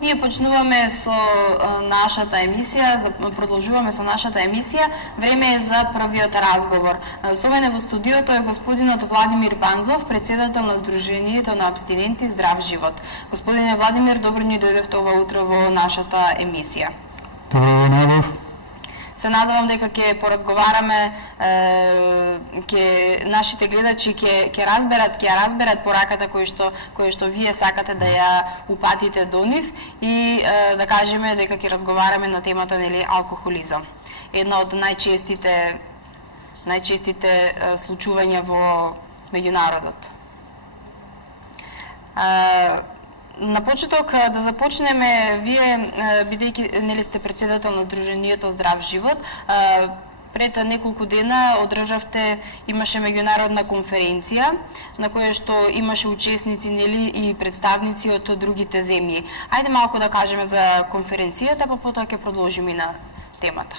Ние почнуваме со нашата емисија, продолжуваме со нашата емисија. Време е за првиот разговор. Со мене во студиото е господинот Владимир Банзов, председател на Сдруженијето на апстиненти Здрав живот. Господине Владимир, добро ни дојдовте ова утро во нашата емисија. Добро најдов. Се надевам дека ќе поразговараме, нашите гледачи ќе разберат пораката која што вие сакате да ја упатите до нив и да кажеме дека ќе разговараме на темата алкохолизам. Една од најчестите случувања во меѓународот. На почеток да започнеме, вие бидејќи сте председател на Сдруженијето Здрав живот, пред неколку дена имаше меѓународна конференција на која што имаше учесници и представници од другите земји. Ајде малку да кажеме за конференцијата, па потоа ќе продолжиме на темата.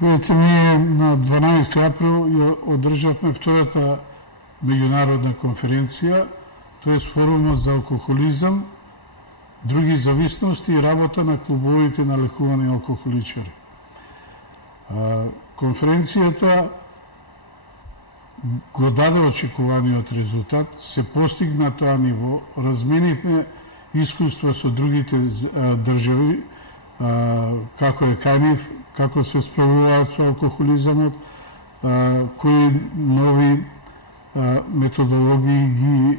Видите, ние на 12 април ја одржавме втората меѓународна конференција, тоа е форумот за алкохолизам, други зависности и работа на клубовите на лекувани алкохоличари. Конференцијата го даде очекуваниот резултат, се постигна тоа ниво, разменивме искуства со другите држави, како е кај нив, како се справуваат со алкохолизамот, кои нови методологии ги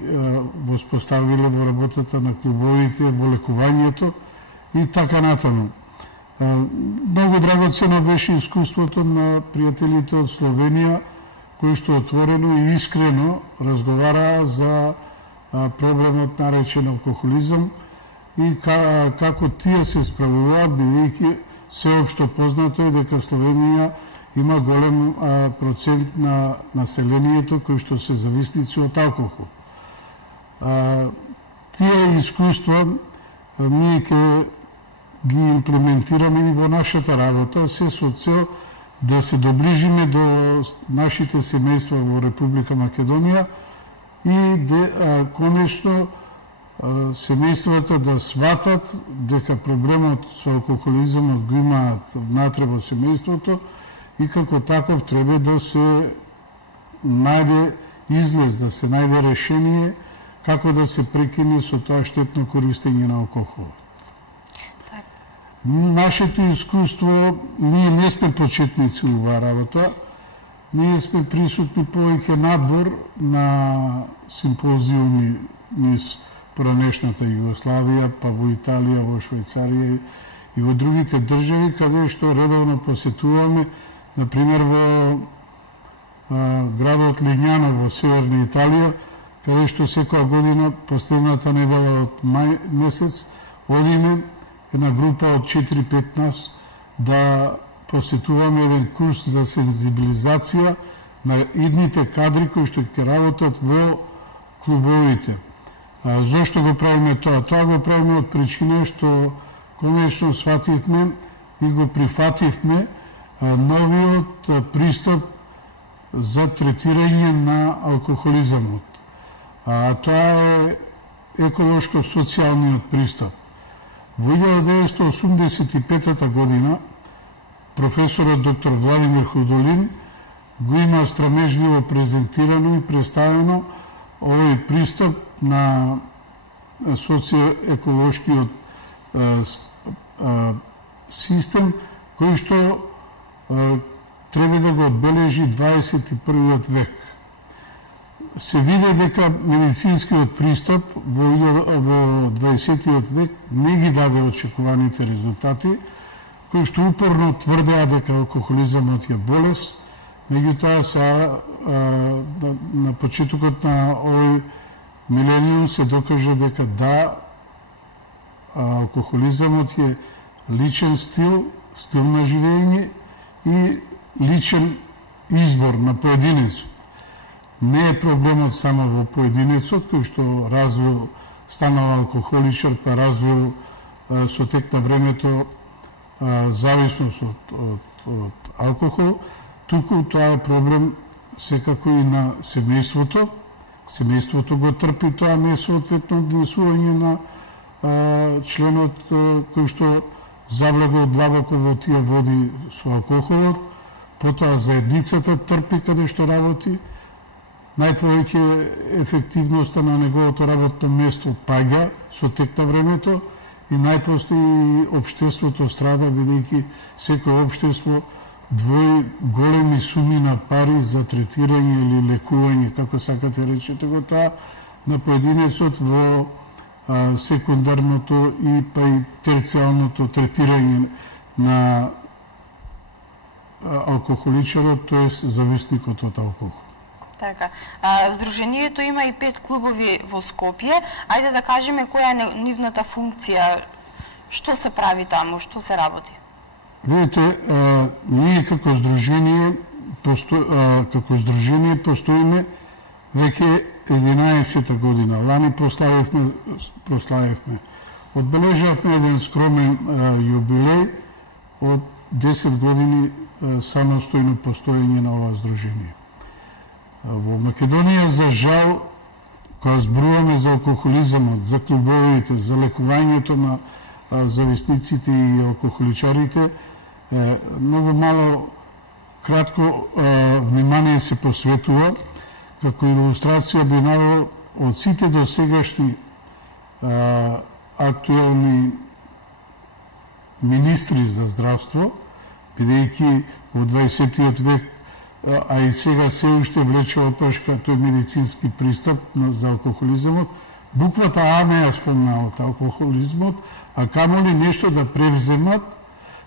воспоставиле во работата на клубовите, во лекувањето и така натаму. Многу драгоцено беше искуството на пријателите од Словенија, кои што отворено и искрено разговараа за проблемот наречен алкохолизам и како тие се справуваат, бидејќи сеопшто познато е дека Словенија има голем процент на населението кои што се зависници од алкохол. Тие искуства ние ќе ги имплементираме и во нашата работа, се со цел да се доближиме до нашите семејства во Република Македонија и да конечно семејствата да сватат дека проблемот со алкохолизмот го имаат внатре во семејството и како таков треба да се најде излез, да се најде решение како да се прекине со тоа штетно користење на алкохол. Нашето искуство, ние не сме почетници ова работа, ние сме присутни повеќе надвор на симпозиуми низ поранешната Југославија, па во Италија, во Швајцарија и во другите држави, каде што редовно посетуваме, например во градот Лињано во северна Италија, каде што секоја година, последната недела од мај месец, одиме една група од 4-5 нас да посетуваме еден курс за сензибилизација на идните кадри кои што ќе работат во клубовите. Зошто го правиме тоа? Тоа го правиме од причина што конечно свативме и го прифативме новиот пристап за третирање на алкохолизамот. Тоа е еколошко-социјалниот пристап. Во 1985 година професорот доктор Владимир Худолин го има страмежливо презентирано и представено овој пристап на социјо-еколошкиот систем кој што треба да го одбележи 21. век. Се види дека медицинскиот пристап во 20. век не ги даде очекуваните резултати, кои што упорно тврдеа дека алкохолизамот е болест, меѓутоа на почетокот на овој милениум се докажа дека да, алкохолизамот е личен стил на живење и личен избор на поединецот. Не е проблемот само во поединецот, кој што развил, станал алкохоличар, па развил со тек на времето зависност од алкохол, туку тоа е проблем секако и на семејството. Семејството го трпи тоа несоодветно однесување на членот кој што завлегол длабоко во тие води со алкохолот, потоа заедницата трпи каде што работи, најповеќе ефективноста на неговото работно место паѓа со тек на времето и најпосле и општеството страда, бидејќи секој општество двои големи суми на пари за третирање или лекување, како сакате речете го тоа, на поединецот во секундарното и па и терцијалното третирање на алкохоличарот, тоест зависникот од алкохол. Така. Сдруженијето има и 5 клубови во Скопје. Ајде да кажеме која е нивната функција, што се прави таму, што се работи? Видите, ние како здружение постоиме веќе 11-та година. Лани прославивме. Одбележавме еден скромен јубилеј од 10 години самостојно постоење на ова здружение. Во Македонија, за жал, кога зборуваме за алкохолизмот, за клубовите, за лекувањето на зависниците и алкохоличарите, многу мало кратко внимание се посветува. Како илустрација би навел од сите досегашни актуелни министри за здравство, бидејќи во 20-тиот век, а и сега се уште влече опашка тој медицински пристап за алкохолизмот, буквата А не ја спомнаат алкохолизмот, а камоли нешто да превземат,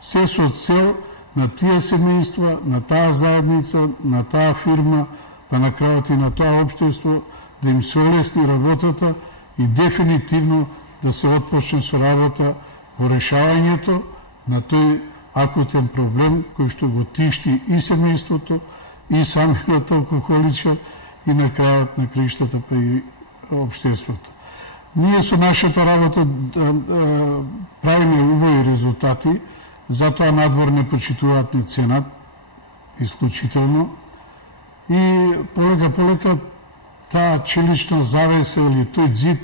се со цел на тие семејства, на таа заедница, на таа фирма, па на крајот и на тоа општество, да им се олесни работата и дефинитивно да се отпочне со работа во решавањето на тој акутен проблем кој што го тишти и семејството, и самиот алкохоличар, и на крајот на криштата па и општеството. Ние со нашата работа правиме убави резултати, затоа надвор не почитуваат ни ценат, исклучително, и полека таа челична завеса или тој ѕид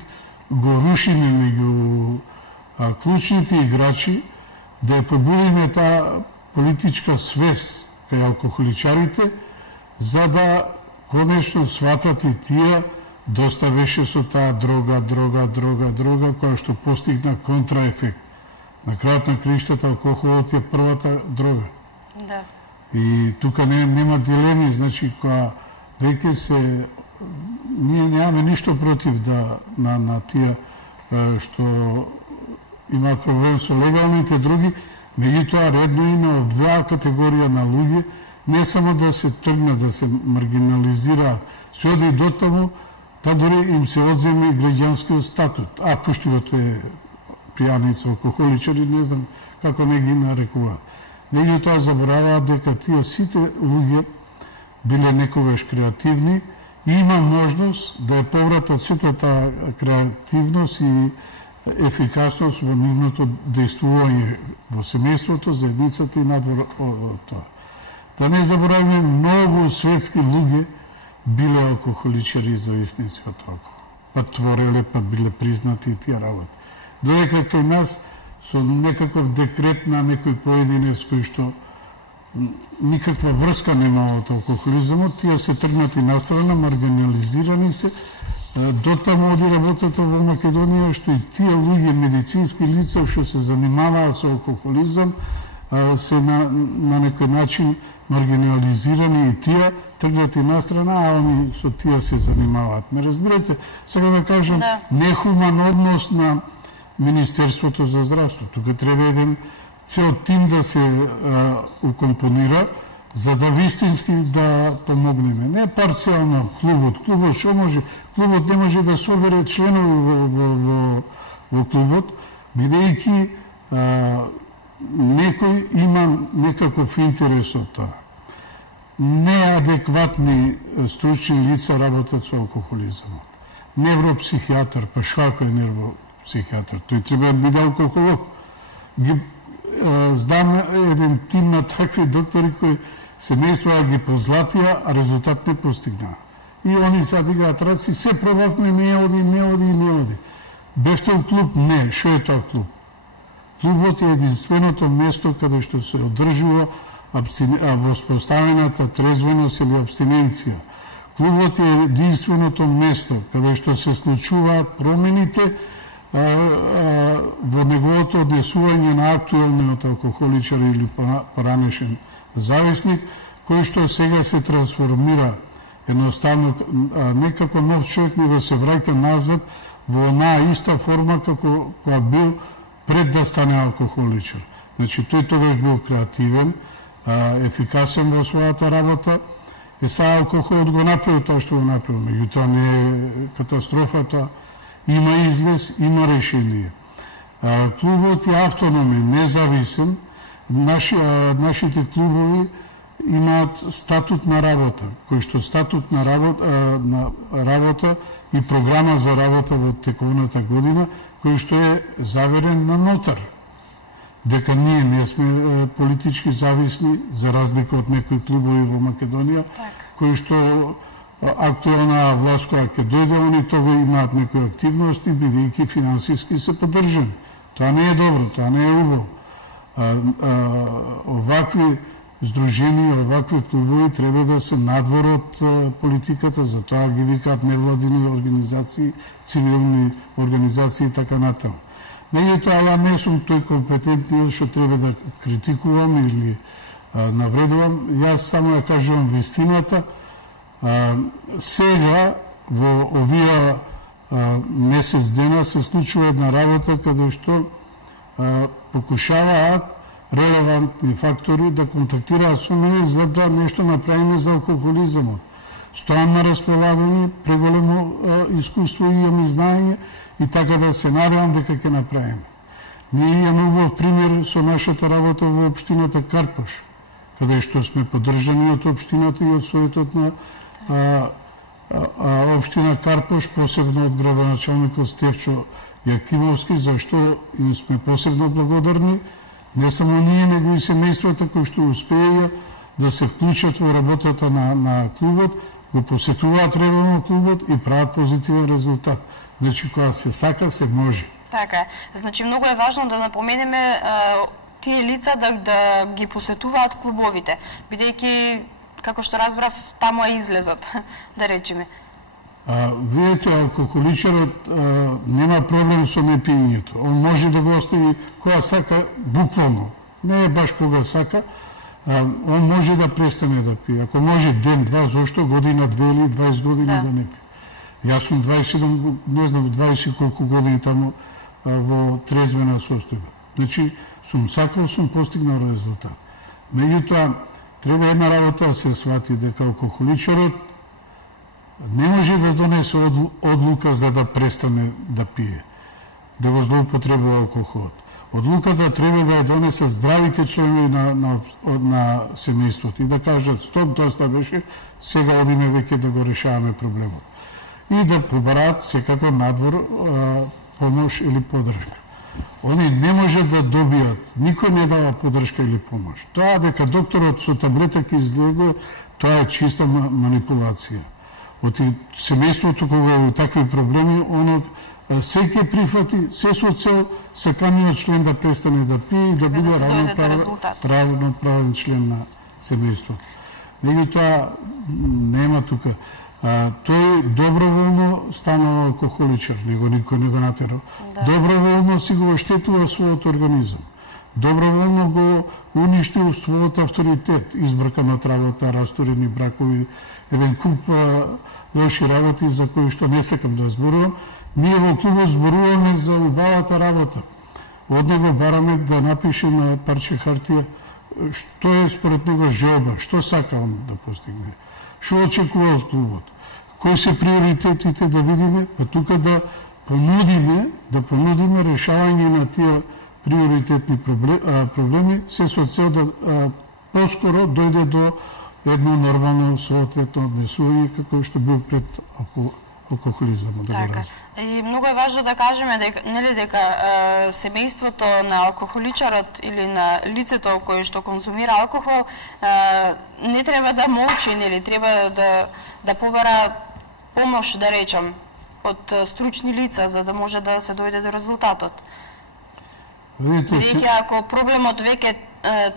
го рушиме меѓу клучните играчи, да ја пробудиме таа политичка свест кај алкохоличарите, за да конечно сватат и тие доста беше со таа дрога, која што постигна контраефект. На крајот на криштата алкохолот е првата дрога. Да. И тука нема дилеми, значи кога веќе се ние немаме ништо против на тие што имаат проблем со легалните други, меѓутоа редно и на оваа категорија на луѓе не само да се тргнат, да се маргинализира, се оди до таму, та дори им се одземе граѓанскиот статут. Пошто тој е пијаница, алкохоличар и не знам како не ги нарекуваат. Меѓутоа забораваат дека тие сите луѓе биле некогаш креативни и има можност да ја повратат сета таа креативност и ефикасност во нивното дејствување во семејството, заедницата и надвор од тоа. Да не забораваме, многу светски луѓе биле алкохоличари и зависници од алкохол. Па твореле, па биле признати и тие работи. Додека кај нас со некаков декрет на некој поединец кој што никаква врска нема од алкохолизмот, тие се тргнати настрана, маргинализирани се, дотаму оди работата во Македонија, што и тие луѓе, медицински лица што се занимаваат со алкохолизам, се на некој начин маргинализирани и тие тргнати настрана, а они со тие се занимаваат. Не разбирате, сега да кажам, нехуман однос на Министерството за здравство. Тука треба еден цел тим да се укомпонира, за да вистински да помогнеме. Не парцијално клубот што може, клубот не може да собере членови во клубот, бидејќи некој има некаков интерес од тоа. Неадекватни стручни лица работат со алкохолизмот. Невропсихијатар, па шако е невропсихијатар, тој треба да биде алкохолог. Знам еден тим на такви доктори кои семејства ги позлатија, а резултат не постигнаа. И они сега дигаат раци, се пробавме, не оди. Бевте у клуб? Не. Што е тоа клуб? Клубот е единственото место каде што се одржува воспоставената трезвеност или абстиненција. Клубот е единственото место каде што се случуваат промените во неговото однесување на актуелниот алкохоличар или поранешен зависник, кој што сега се трансформира едноставно некако нов човек, него се враќа назад во онаа иста форма како која бил пред да стане алкохоличар. Значи, тој тогаш бил креативен, ефикасен во својата работа, и сега алкохолот го направи тоа што го направи, меѓутоа не е катастрофата, има излез, има решение. Клубот е автономен, независен, нашите клубови имаат статут на работа, кој што статут на работа и програма за работа во тековната година, кој што е заверен на нотар. Дека ние не сме политички зависни, за разлика од некои клубови во Македонија, кои што актуелна власт која ќе дојде, они тога имаат некои активности, бидејќи финансиски се поддржани. Тоа не е добро, тоа не е убаво. Овакви здруженија, овакви клубови треба да се надвор од политиката, затоа ги викаат невладини организации, цивилни организации и така натаму. Меѓутоа, ја не сум тој компетентниот што треба да критикувам или навредувам. Јас само ја кажувам вистината. Сега, во овие месец дена, се случува една работа каде што покушаваат релевантни фактори да контактираат со мене за да нешто направиме за алкохолизмот. Стоам на располагање, преголемо искуство имам и знаење и така да се надевам дека ќе направиме. Ние имаме убав пример со нашата работа во општината Карпош, каде што сме поддржани од општината и од советот на општина Карпош, посебно од градоначалникот Стефчо Јакимовски, за што им сме посебно благодарни, не само ние, него и семејствата кои што успеја да се вклучат во работата на клубот, го посетуваат редовно клубот и прават позитивен резултат. Значи, кога се сака, се може. Така, значи многу е важно да напоменеме тие лица да ги посетуваат клубовите, бидејќи, како што разбрав, таму е излезот, да речеме. Видите, алкохоличарот нема проблем со непиењето. Он може да го остави кога сака, буквално. Не е баш кога сака, он може да престане да пие. Ако може ден, два, зошто година, 2 или 20 години да не пие. Јас сум 27, не знам, 20 колку години таму во трезвена состојба. Значи, сум сакал, сум постигнал резултат. Меѓутоа, треба една работа да се свати дека алкохоличарот не може да донесе одлука за да престане да пие, да го злоупотребува алкохолот. Одлуката треба да ја донесат здравите членови на семејството и да кажат стоп, доста беше, сега одиме веќе да го решаваме проблемот. И да побараат секако надвор помош или поддршка. Они не можат да добијат, никој не дава поддршка или помош. Тоа дека докторот со таблета ќе излегува, тоа е чиста манипулација. Од семејството кога е такви проблеми, оно се ќе прифати, се со цел саканиот член да престане да пие и да биде равноправен член на семејството. Меѓутоа, нема тука. Тој доброволно станува алкохоличар, него никој не го натерал. Доброволно си го оштетува својот организам. Доброволно го уништил својот авторитет, избркана работа, расторени бракови, еден куп лоши работи за кои што не сакам да зборувам. Ние во клубот зборуваме за убавата работа. Од него бараме да напише на парче хартија што е според него желба, што сака он да постигне, што очекува од клубот, кои се приоритетите да видиме, па тука да понудиме решавање на тие приоритетни проблеми, се со цел да поскоро дојде до едно нормално соодветно однесување како што бил пред алкохолизмот, да го разумеме. И многу е важно да кажеме дека семејството на алкохоличарот или на лицето кое што конзумира алкохол не треба да молчи, нели треба да побара помош, да речам. од стручни лица за да може да се дојде до резултатот. Видите, Бидејќи ако проблемот веќе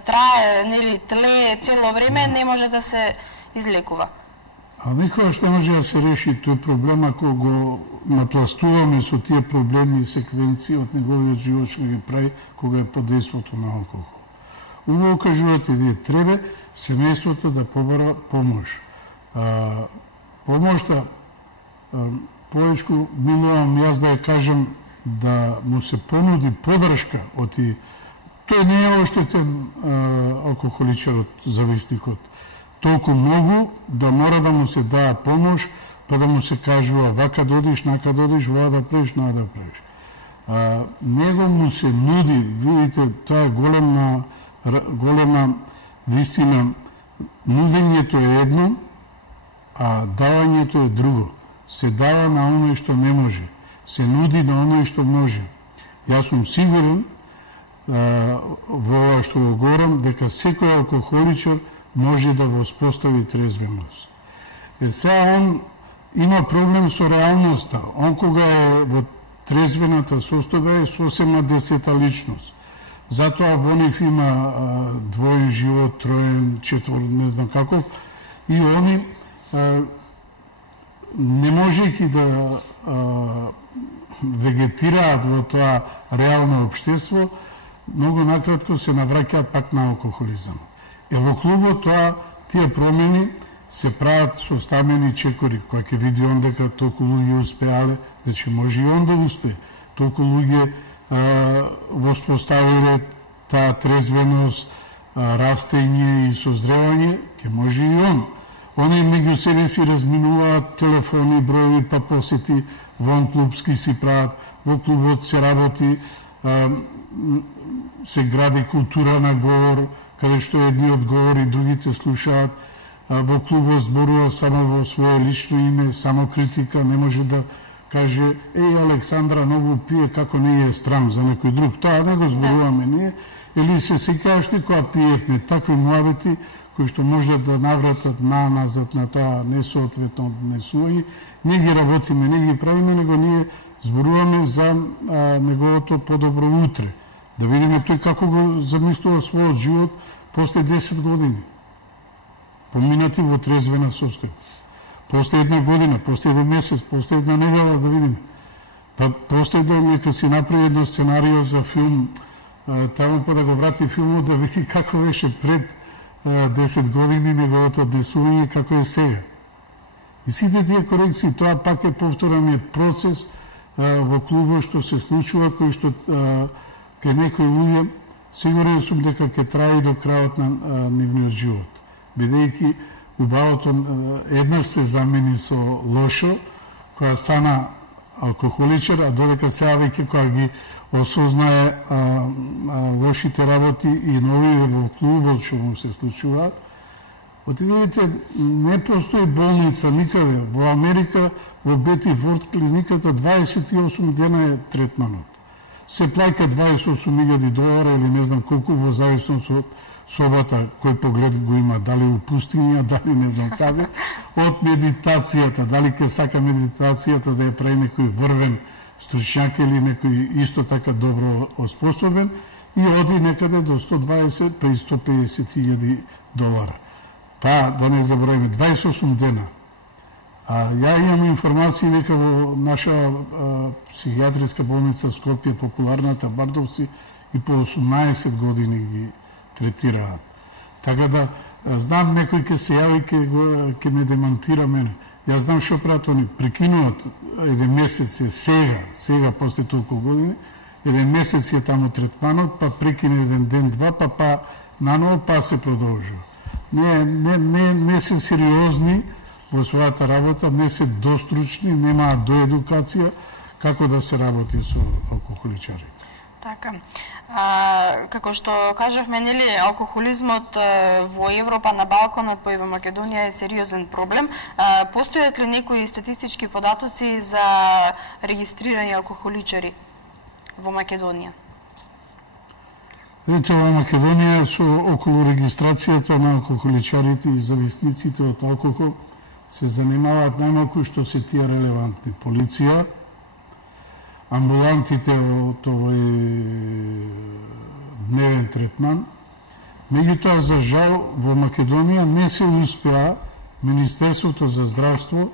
трае, нели тлее цело време, не може да се излекува. А никогаш не може да се реши тој проблем ако го напластуваме со тие проблеми и секвенции од неговиот живот што ги прави кога е под дејството на алкохол. Убаво кажувате вие, треба семејството да побара помош. Помошта, повечко милувам јас да ја кажам да му се понуди подршка од и тој не е оштетен алкохоличарот, зависникот. Толку многу да мора да му се даа помош, па да му се кажува вака додиш, нака додиш, ваа да правиш, наа да правиш. Него му се нуди, видите, тоа е голема вистина. Нудењето е едно, а давањето е друго. Се дава на оној што не може, се нуди на оној што може. Јас сум сигурен во ова што го говорам, дека секој алкохоличар може да воспостави трезвеност. Сега он има проблем со реалноста. Он кога е во трезвената состојба е сосема десета личност. Затоа во нив има двоен живот, троен, четвор, не знам каков, и они не можејќи да вегетираат во тоа реално општество, многу накратко се навраќаат пак на алкохолизам. Во клубот тие промени се прават со стамени чекори, која ќе види он дека толку луѓе успеале, значи може и он да успее. Толку луѓе воспоставиле таа трезвеност, растење и созревање, ќе може и он. Они меѓу себе си разминуваат телефони, броји, па посети вон клубски си прават, во клубот се работи, се гради култура на говор, каде што едниот говори, другите слушаат, во клубот зборува само во свое лично име, само критика, не може да каже, Александра многу пие, како не е страм за некој друг. Тоа не го зборуваме ние, или се секајашни која пиевме такви муабети, кои што можат да навратат назад на тоа несоодветно однесување. Не ги работиме, не ги правиме, него ние зборуваме за неговото подобро утре. Да видиме тој како го замислува својот живот после 10 години. Поминати во трезвена состојба. После една година, после еден месец, после една недела, да видиме. Па после да нека си направи едно сценарио за филм, таму па да го врати филмот, да види како беше пред 10 години неговото однесување, како е сега. И сите тие корекции, тоа пак е повторен процес во клубот што се случува, кој што кај некои луѓе сигурен сум дека ќе трае до крајот на нивниот живот. Бидејќи убавото еднаш се замени со лошо, која стана алкохоличар, а додека сега веќе која ги осознае лошите работи и нови во клубот што му се случуваат. Видите, не постои болница никаде. Во Америка, во Бети Форд клиниката 28 дена е третманот. Се плаќа $28,000 или не знам колку во зависност од собата кој поглед го има, дали у пустиња, дали не знам каде, од медитацијата, дали ке сака медитацијата да ја прави некој врвен стручњак или некој исто така добро оспособен и оди некаде до 120 па и $150,000. Па, да не забораваме, 28 дена. Ја имам информации дека во наша психијатриска болница Скопје, популарната Бардовци, и по 18 години ги третираат. Така да, знам некој ке се јави, ке ме демантира мене. Јас знам што прават они, прекинуваат еден месец е сега после толку години, еден месец е таму третманот, па прекине еден ден, два, па наново, па се продолжува. Не се сериозни во својата работа, не се достручни, немаат доедукација како да се работи со алкохоличарите. Така. Како што кажавме, нели, алкохолизмот во Европа, на Балканот, па и во Македонија е сериозен проблем. Постојат ли некои статистички податоци за регистрирани алкохоличари во Македонија? Видите, во Македонија со околу регистрацијата на алкохоличарите и зависниците од алкохол се занимаваат најмалку што се тие релевантни. Полиција, амбулантите од овој дневен третман. Меѓутоа, за жал, во Македонија не се успеа Министерството за здравство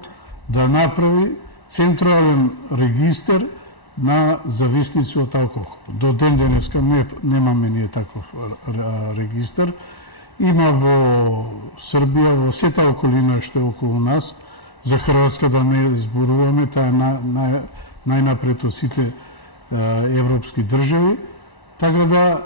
да направи централен регистер на зависници од алкохол. До ден денеска немаме ние таков регистер. Има во Србија, во сета околина што е околу нас. За Хрватска да не зборуваме, таа е најнапред од сите европски држави. Така да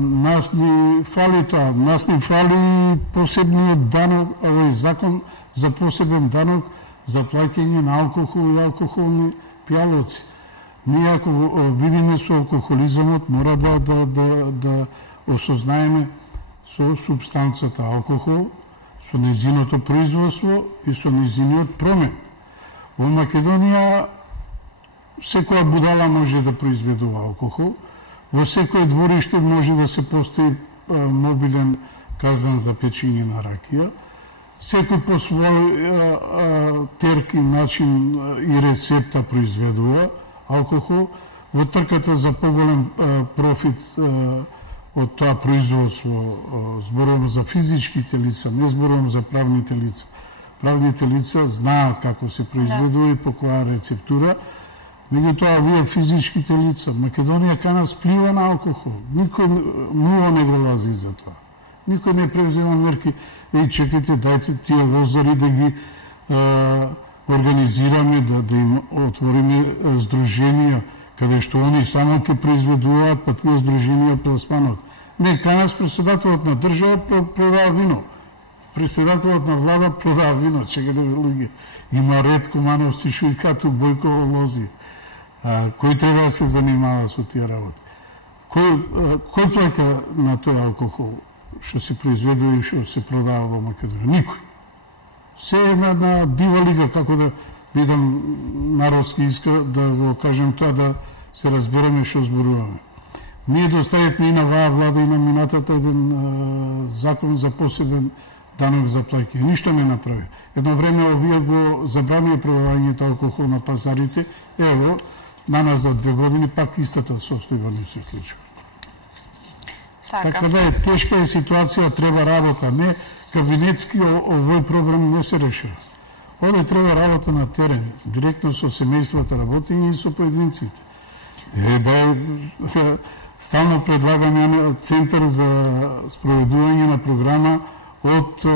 нас ни фали тоа, нас ни фали посебниот данок, овој закон за посебен данок за плаќање на алкохол и алкохолни пијалоци. Ние ако видиме со алкохолизмот, мора да осознаеме со субстанцата алкохол, со незиното производство и со незиниот промет. Во Македонија секоја будала може да произведува алкохол, во секој двориште може да се постави мобилен казан за печење на ракија, секој по свој терки начин и рецепта произведува алкохол. Во трката за поголем профит од тоа производство, зборувам за физичките лица, не зборувам за правните лица. Правните лица знаат како се произведува и по која рецептура. Меѓутоа, вие физичките лица, Македонија кај нас плива на алкохол. Никој муо не го лази за тоа. Никој не превзема мерки. Чекайте, дајте тие лозари да ги организираме, да им отвориме здруженија, каде што они само ќе произведуваат, па тие здруженија пласманот. Не, кај нас председателот на држава продава вино. Председателот на влада продава вино, чекате луѓе. Има ред Кумановци, Шујкату, Бојково, Лози. Кој треба да се занимава со тие работи? Кој плаќа на тој алкохол што се произведува и што се продава во Македонија? Никој. Се е на дива лига, како да бидам народски иска да го кажем тоа, да се разбереме што зборуваме. Ние доставивме и на ваа влада и на минатата еден закон за посебен данок за плаќање. Ништо не направи. Едно време овие го забранија продавањето алкохол на пазарите. Ево, на за 2 години пак истата состојба не се случува. Така да е тешка е ситуација, треба работа. Не, кабинетски овој проблем не се решава. Овде треба работа на терен, директно со семејствата работење и со поединците. Стално предлагаме на Центар за спроведување на програма од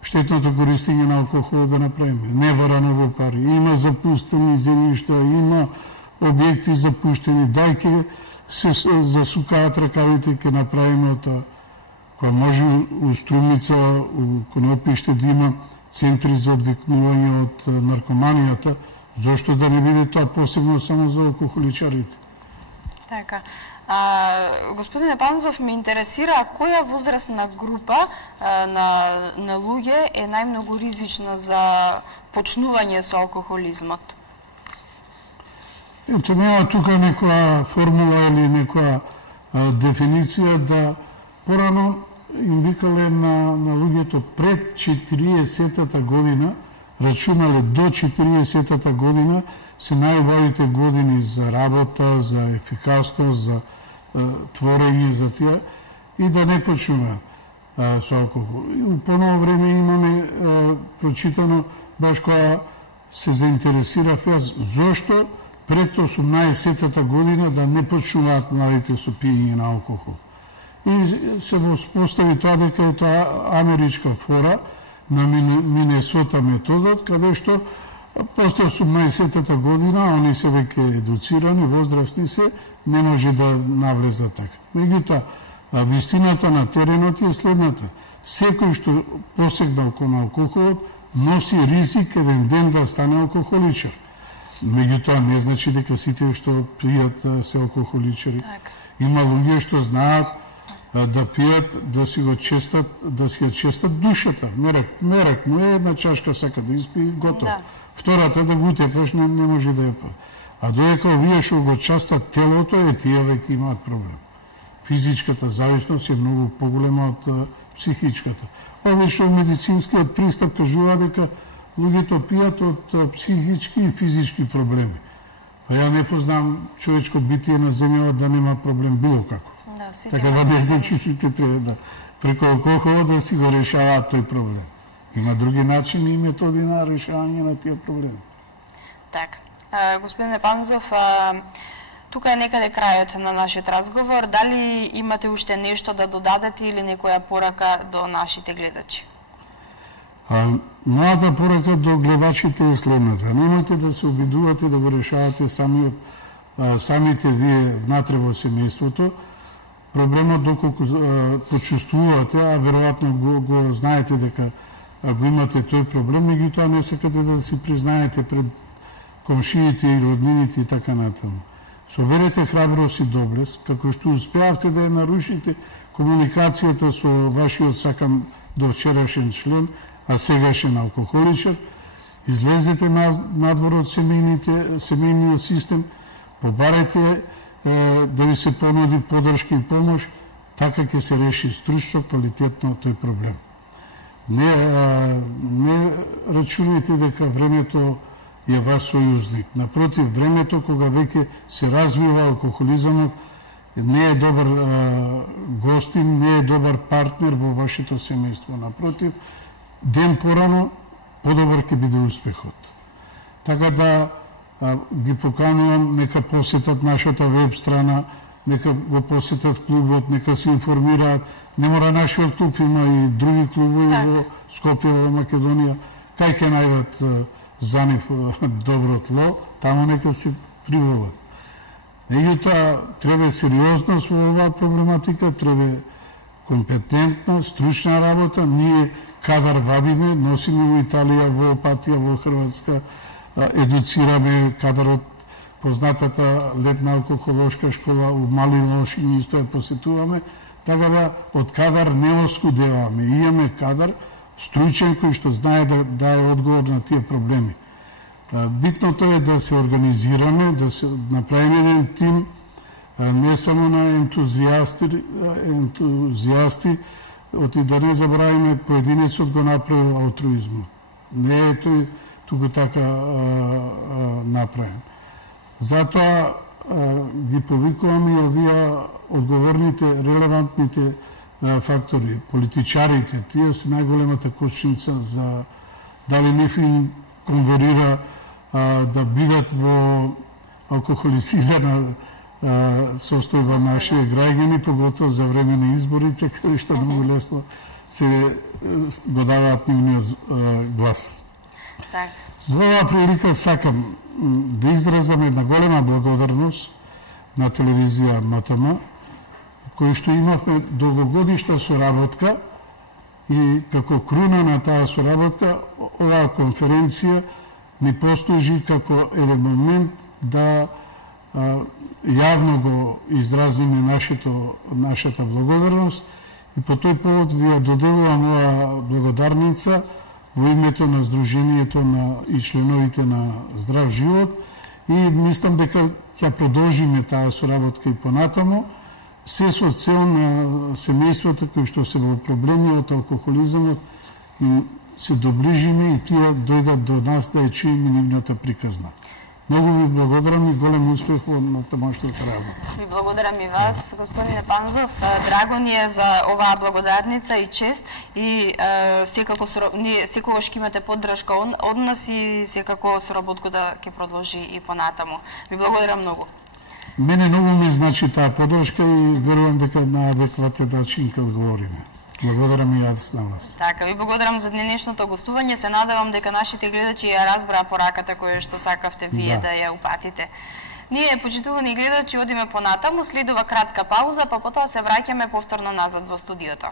штетното користење на алкохол да направиме. Не барано во пари. Има запустени земјишта, има објекти запуштени. Дајке се засукаат ракавите, ке направиме тоа. Која може у Струмица, у Конопиште да има центри за одвикнување од наркоманијата, зошто да не биде тоа посебно само за алкохоличарите? Така. Господине Панзов, ме интересира која возрастна група на луѓе е најмногу ризична за почнување со алкохолизмот? Ете, нема тука некоја формула или некоја дефиниција да порано им викале на луѓето пред 40-та година, рачунале до 40-та година, се најубавите години за работа, за ефикасност, за творење, за тие, и да не почнуваат со алкохол. И по ново време имаме прочитано, баш која се заинтересирав јас, зошто пред 18-та година да не почнуваат младите со пиење на алкохол. И се воспостави тоа дека е тоа америчка фора на Минесота методот, каде што после 18-та година, они се веќе едуцирани, возрастни се, не може да навлезат така. Меѓутоа, вистината на теренот е следната. Секој што посегнал кон алкохолот, носи ризик еден ден да стане алкохоличар. Меѓутоа, не значи дека сите што пијат се алкохоличари. Има луѓе што знаат да пијат, да си го честат, да си ја честат душата. Мерак му е една чашка сака да испи и готово. Втората да го утепаш не може да ја па. А додека овие што го частат телото, тие веќе имаат проблем. Физичката зависност е многу поголема од психичката. Обично медицинскиот пристап кажува дека луѓето пијат од психички и физички проблеми. Па ја не познам човечко битие на земјава да нема проблем било каков. Да, така да не значи сите треба да преку алкохол да си го решаваат тој проблем. Има други начини и методи на решавање на тие проблеми. Така. Господине Панзов, тука е некаде крајот на нашиот разговор. Дали имате уште нешто да додадете или некоја порака до нашите гледачи? Мојата порака до гледачите е следната. Немојте да се обидувате да го решавате самите вие внатре во семејството. Проблемот доколку почувствувате, а веројатно го знаете дека го имате тој проблем, меѓутоа не сакате да си признаете пред комшиите и роднините и така натаму. Соберете храброст и доблест, како што успеавте да ја нарушите комуникацијата со вашиот сакан до вчерашен член, а сегашен алкохоличар, излезете надвор од семејниот систем, побарајте да ви се понуди подршка и помош, така ќе се реши стручно, квалитетно тој проблем. Не рачунајте дека времето е ваш сојузник. Напротив, времето кога веќе се развива алкохолизмот не е добар гостин, не е добар партнер во вашето семејство. Напротив, ден порано подобар ќе биде успехот. Така да ги поканувам, нека посетат нашата веб страна, нека го посетат клубот, нека се информираат. Не мора нашиот клуб, има и други клубови во Скопје, во Македонија. Кај ќе најдат за нив добро тло, таму нека се приволат. Меѓутоа, треба сериозност во оваа проблематика, треба компетентна, стручна работа. Ние кадар вадиме, носиме во Италија, во Опатија, во Хрватска, едуцираме кадарот, познатата летна алкохолошка школа у Мали Лош и исто ја посетуваме, така да од кадар не оскудеваме. Имаме кадар стручен кој што знае да даде одговор на тие проблеми. Битното е да се организираме, да се направиме еден тим, не само на ентузијасти, оти да не забравиме поединецот го направил алтруизмот. Не е тој туку така направен. Затоа ги повикуваме и овие одговорните, релевантните фактори, политичарите, тие се најголемата кошница за дали нив им конверира да бидат во алкохолизирана состојба нашите граѓани, поготово за време на изборите, каде што многу лесно се го даваат нивниот глас. Во оваа прилика сакам да изразам една голема благодарност на телевизија МТМ, кој што имавме долгогодишна соработка и како круна на таа соработка, оваа конференција ни послужи како еден момент да јавно го изразиме нашата благодарност и по тој повод ви ја доделувам оваа благодарница во името на Сдруженијето и членовите на Здрав живот и мислам дека ќе продолжиме таа соработка и понатаму, се со цел на семејствата кои што се во проблеми од алкохолизмот и се доближиме и тие дојдат до нас да ја чуеме нивната приказна. Многу ви благодарам и голем успех во натамошната работа. Ви благодарам и вас, господине Панзов. Драго ни е за оваа благодарница и чест и секогаш ќе имате поддршка од нас и секако соработката ќе продолжи и понатаму. Ви благодарам многу. Мене многу ми значи таа поддршка и верувам дека на адекватен начин ќе одговориме. Благодарам и јас на вас. Така, ви благодарам за денешното гостување. Се надевам дека нашите гледачи ја разбраа пораката која што сакавте вие да ја упатите. Ние, почитувани гледачи, одиме понатаму, следува кратка пауза, па потоа се враќаме повторно назад во студиото.